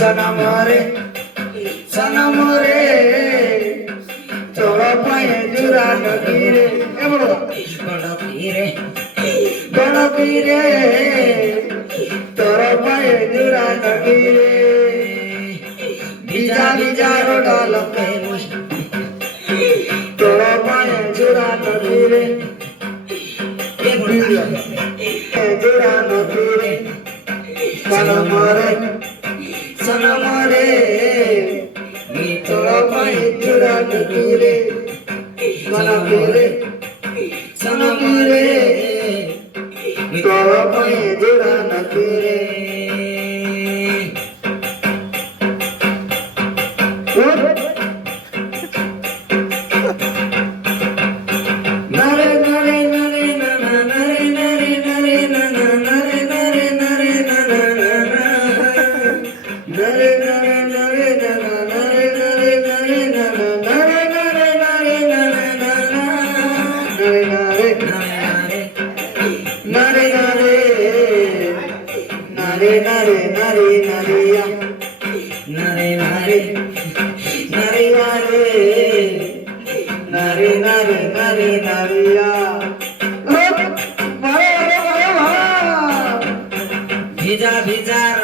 सनम रे सनम रे तोरा पाए जुरा नगीरे ए बोलो गणपीरे तोरा पाए जुरा नगीरे बीजा बीजा रोडाल पे तोरा पाए जुरा नगीरे जुरा नगीरे सनम रे सनम रे तोरा पाए जुरा नगीरे सनम रे सनम रे तोरा पाए जुरा नगीरे भिजा भिजा